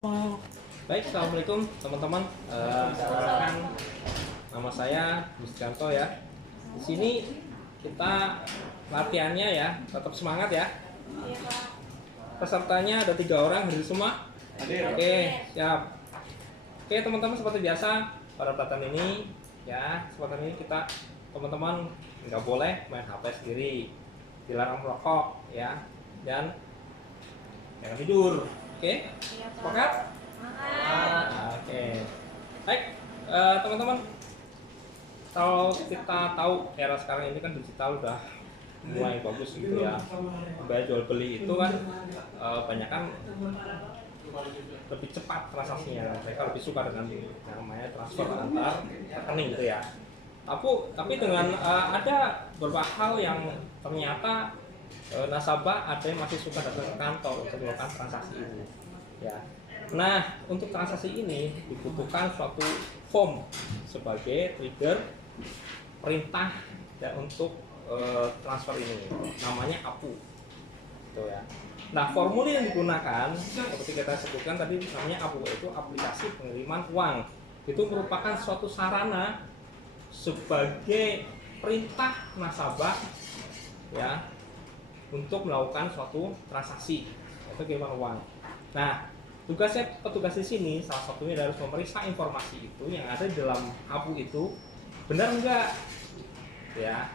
Baik, assalamualaikum teman-teman. Perkenalkan, nama saya Gustianto ya. Di sini kita latihannya ya, tetap semangat ya. Pesertanya ada 3 orang, hadir semua. Oke, siap. Oke teman-teman, seperti biasa pada pelatihan ini ya, kesempatan ini kita teman-teman nggak boleh main HP sendiri, dilarang merokok ya, dan jangan tidur. Oke, sepakat? Oke. Baik, teman-teman, kalau kita tahu era sekarang ini kan digital udah mulai bagus gitu ya. Bayar jual beli itu kan banyak kan lebih cepat transaksinya. Mereka lebih suka dengan namanya transfer antar rekening gitu ya. Tapi dengan ada beberapa hal yang ternyata nasabah ada yang masih suka datang ke kantor untuk melakukan transaksi ini ya. Nah, untuk transaksi ini dibutuhkan suatu form sebagai trigger perintah ya, untuk transfer ini, namanya APU gitu ya. Nah, formulir yang digunakan seperti kita sebutkan tadi namanya APU, itu aplikasi pengiriman uang. Itu merupakan suatu sarana sebagai perintah nasabah ya untuk melakukan suatu transaksi atau pengiriman uang. Nah, petugas di sini salah satunya harus memeriksa informasi itu yang ada di dalam APU itu benar enggak ya.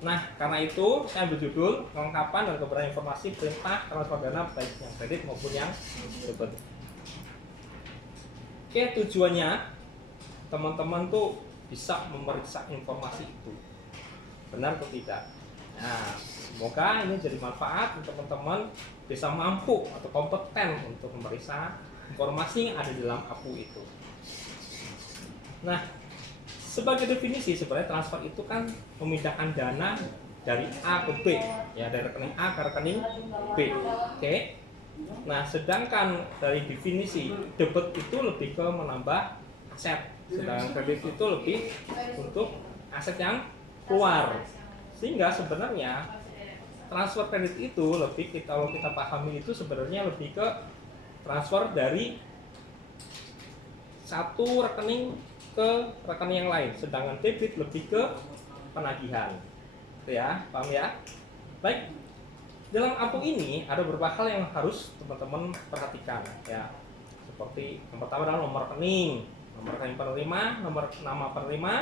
Nah, karena itu saya berjudul kelengkapan dan kebenaran informasi perintah transfer dana baik yang kredit maupun yang debit. Oke, tujuannya teman-teman tuh bisa memeriksa informasi itu benar atau tidak. Nah, semoga ini jadi manfaat untuk teman-teman bisa mampu atau kompeten untuk memeriksa informasi yang ada di dalam APU itu. Nah, sebagai definisi sebenarnya transfer itu kan memindahkan dana dari A ke B ya, dari rekening A ke rekening B. Oke. Nah, sedangkan dari definisi debit itu lebih ke menambah aset, sedangkan kredit itu lebih untuk aset yang keluar. Sehingga sebenarnya transfer kredit itu lebih kalau kita pahami itu sebenarnya lebih ke transfer dari satu rekening ke rekening yang lain, sedangkan debit lebih ke penagihan. Itu ya, paham ya? Baik. Dalam APU ini ada beberapa hal yang harus teman-teman perhatikan ya. Seperti yang pertama adalah nomor rekening penerima, nomor nama penerima,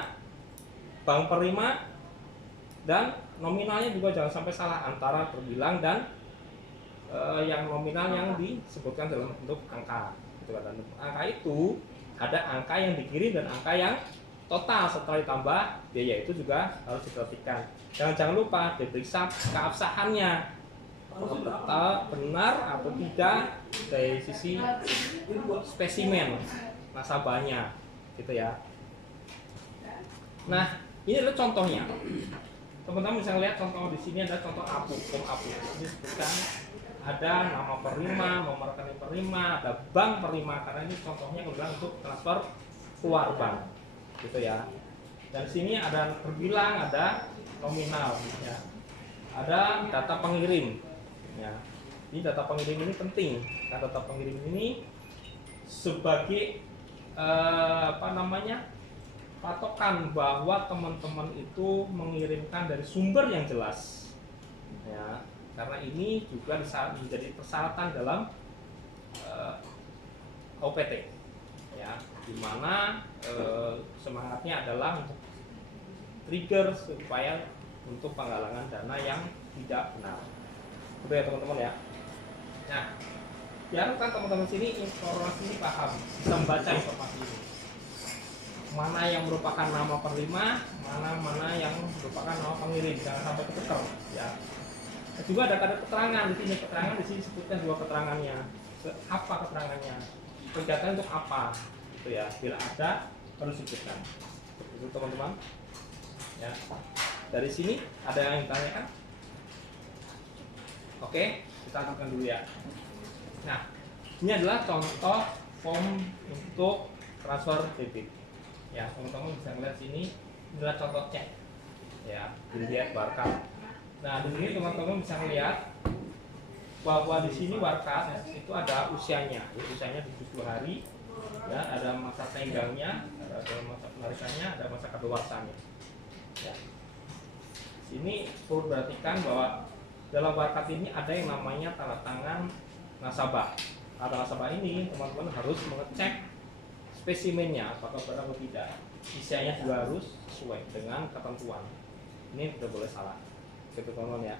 bank penerima, dan nominalnya juga jangan sampai salah antara terbilang dan yang nominal yang disebutkan dalam bentuk angka. Gitu kan. Dan angka itu ada angka yang dikirim dan angka yang total setelah ditambah biaya itu juga harus diperhatikan. Jangan lupa diperiksa keabsahannya, benar atau tidak dari sisi spesimen nasabahnya, gitu ya. Nah, ini adalah contohnya. Teman-teman bisa lihat contoh di sini ada contoh APU, form APU. Ini disebutkan ada nama penerima, nomor rekening penerima, ada bank penerima, karena ini contohnya kebetulan untuk transfer keluar bank, gitu ya. Dan di sini ada terbilang, ada nominal, ya. Ada data pengirim, ya. Ini data pengirim ini penting, karena data pengirim ini sebagai patokan bahwa teman-teman itu mengirimkan dari sumber yang jelas ya, karena ini juga menjadi persyaratan dalam OPT ya, dimana semangatnya adalah untuk trigger supaya untuk penggalangan dana yang tidak benar, itu ya teman-teman ya. Nah, diharapkan teman-teman sini informasi ini paham, bisa membaca informasi ini, mana yang merupakan nama penerima, mana yang merupakan nama pengirim, jangan sampai ketuker ya. Juga ada keterangan di sini, disebutkan dua keterangannya. Apa keterangannya? Kegiatan untuk apa? Itu ya, bila ada harus disebutkan. Itu teman-teman. Ya. Dari sini ada yang ditanyakan? Oke, kita akan dulu ya. Nah, ini adalah contoh form untuk transfer debit. Ya, teman-teman bisa melihat sini, inilah contoh cek ya, dilihat barcode. Nah, di sini teman-teman bisa melihat bahwa di sini warkat itu ada usianya 70 hari, ya, ada masa tenggangnya, ada masa penarikannya, ada masa kedewasaannya. Ya. Sini perlu perhatikan bahwa dalam warkat ini ada yang namanya tanda tangan nasabah. Tanda nasabah ini teman-teman harus mengecek spesimennya apakah benar atau tidak. Isinya juga harus sesuai dengan ketentuan. Ini tidak boleh salah, gitu teman-teman ya.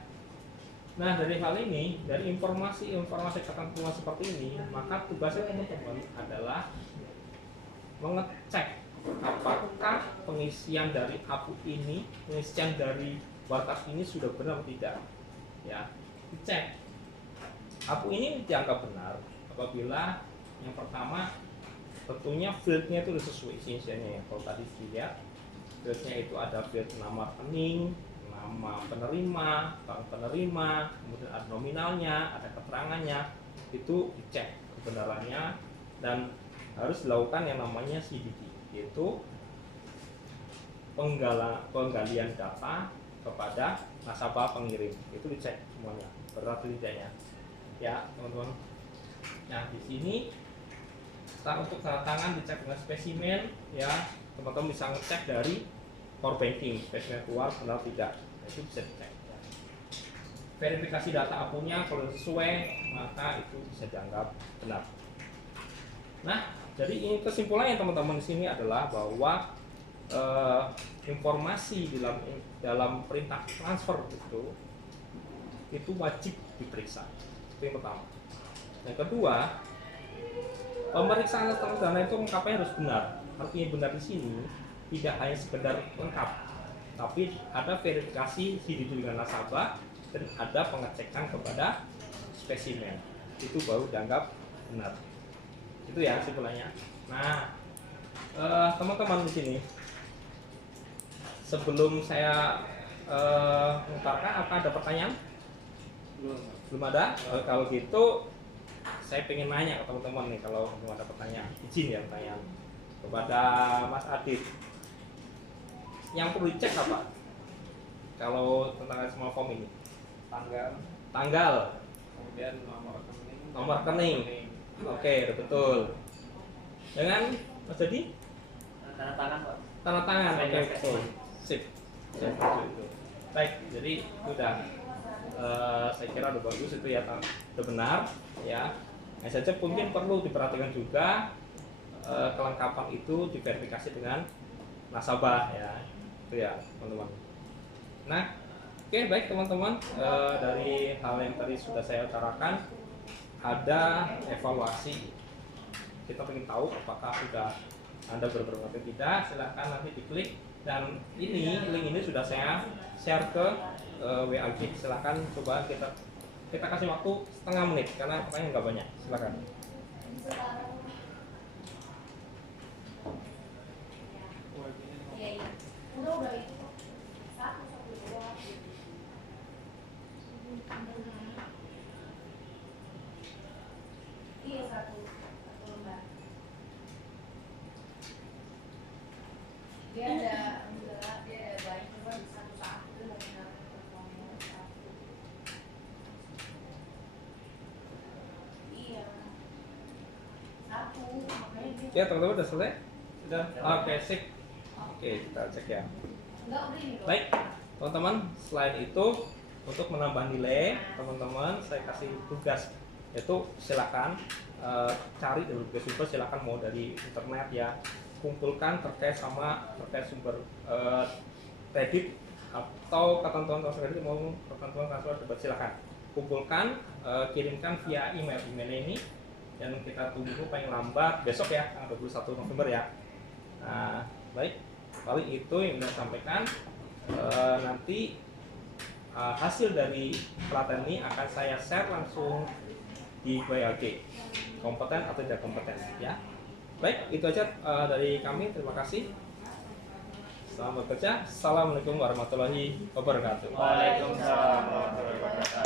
Nah, dari hal ini, dari informasi ketentuan seperti ini, maka tugasnya teman-teman adalah mengecek apakah pengisian dari APU ini, pengisian dari warkat ini sudah benar atau tidak. Ya, dicek. APU ini dianggap benar apabila yang pertama tentunya fieldnya itu sesuai isinya ya. Kalau tadi dilihat fieldnya itu ada field nama rekening, nama penerima, bank penerima, kemudian ada nominalnya, ada keterangannya, itu dicek kebenarannya dan harus dilakukan yang namanya CDD, yaitu penggalian data kepada nasabah pengirim. Itu dicek semuanya benar tidaknya ya teman-teman. Nah, di sini untuk tanda tangan dicek dengan spesimen ya, teman-teman bisa ngecek dari core banking spesimen keluar benar tidak, itu bisa dicek ya. Verifikasi data akunnya kalau sesuai maka itu bisa dianggap benar. Nah, jadi ini kesimpulannya teman-teman di sini adalah bahwa informasi dalam perintah transfer itu wajib diperiksa. Itu yang pertama. Yang kedua, pemeriksaan status dana itu lengkapnya harus benar. Artinya benar di sini tidak hanya sekedar lengkap, tapi ada verifikasi CDD dengan nasabah dan ada pengecekan kepada spesimen. Itu baru dianggap benar. Itu ya kesimpulannya. Nah, teman-teman di sini, sebelum saya mengungkapkan, apa ada pertanyaan? Belum ada. Kalau gitu saya pengen nanya ke teman-teman nih, kalau belum ada pertanyaan, izin ya pertanyaan kepada Mas Adit. Yang perlu dicek apa? Kalau tentang semua form ini, tanggal, kemudian nomor rekening. Oke, betul. Dengan Mas Adi? tanda tangan, Pak. Tanda tangan. Oke, betul. Sip. Baik, jadi sudah. Saya kira udah bagus itu ya, udah benar ya. Hanya saja mungkin perlu diperhatikan juga kelengkapan itu diverifikasi dengan nasabah ya, itu ya teman-teman. Nah, oke, baik teman-teman, dari hal yang tadi sudah saya utarakan ada evaluasi. Kita ingin tahu apakah sudah Anda benar-benar atau tidak. Silahkan nanti diklik, dan ini link ini sudah saya share ke WAG. Silahkan coba kita kasih waktu setengah menit karena pertanyaan nggak banyak. Silakan. Udah itu satu dua. Iya satu lembar. Dia ada banyak, cuma di satu saat itu lagi iya satu, makanya dia. Ya teman-teman udah selesai? Sudah. Oke, sip. Oke, kita cek ya. Baik, teman-teman, selain itu untuk menambah nilai, teman-teman saya kasih tugas, yaitu silakan cari dari berbagai sumber, silakan mau dari internet ya, kumpulkan terkait sumber kredit atau ketentuan transfer kredit maupun ketentuan transfer debat, silakan kumpulkan, kirimkan via email ini, dan kita tunggu paling lambat besok ya, tanggal 21 November ya. Nah, baik, paling itu yang saya sampaikan. Nanti hasil dari pelatihan ini akan saya share langsung di WAG, kompeten atau tidak kompeten ya. Baik, itu aja dari kami. Terima kasih. Selamat bekerja. Assalamualaikum warahmatullahi wabarakatuh. Waalaikumsalam warahmatullahi wabarakatuh.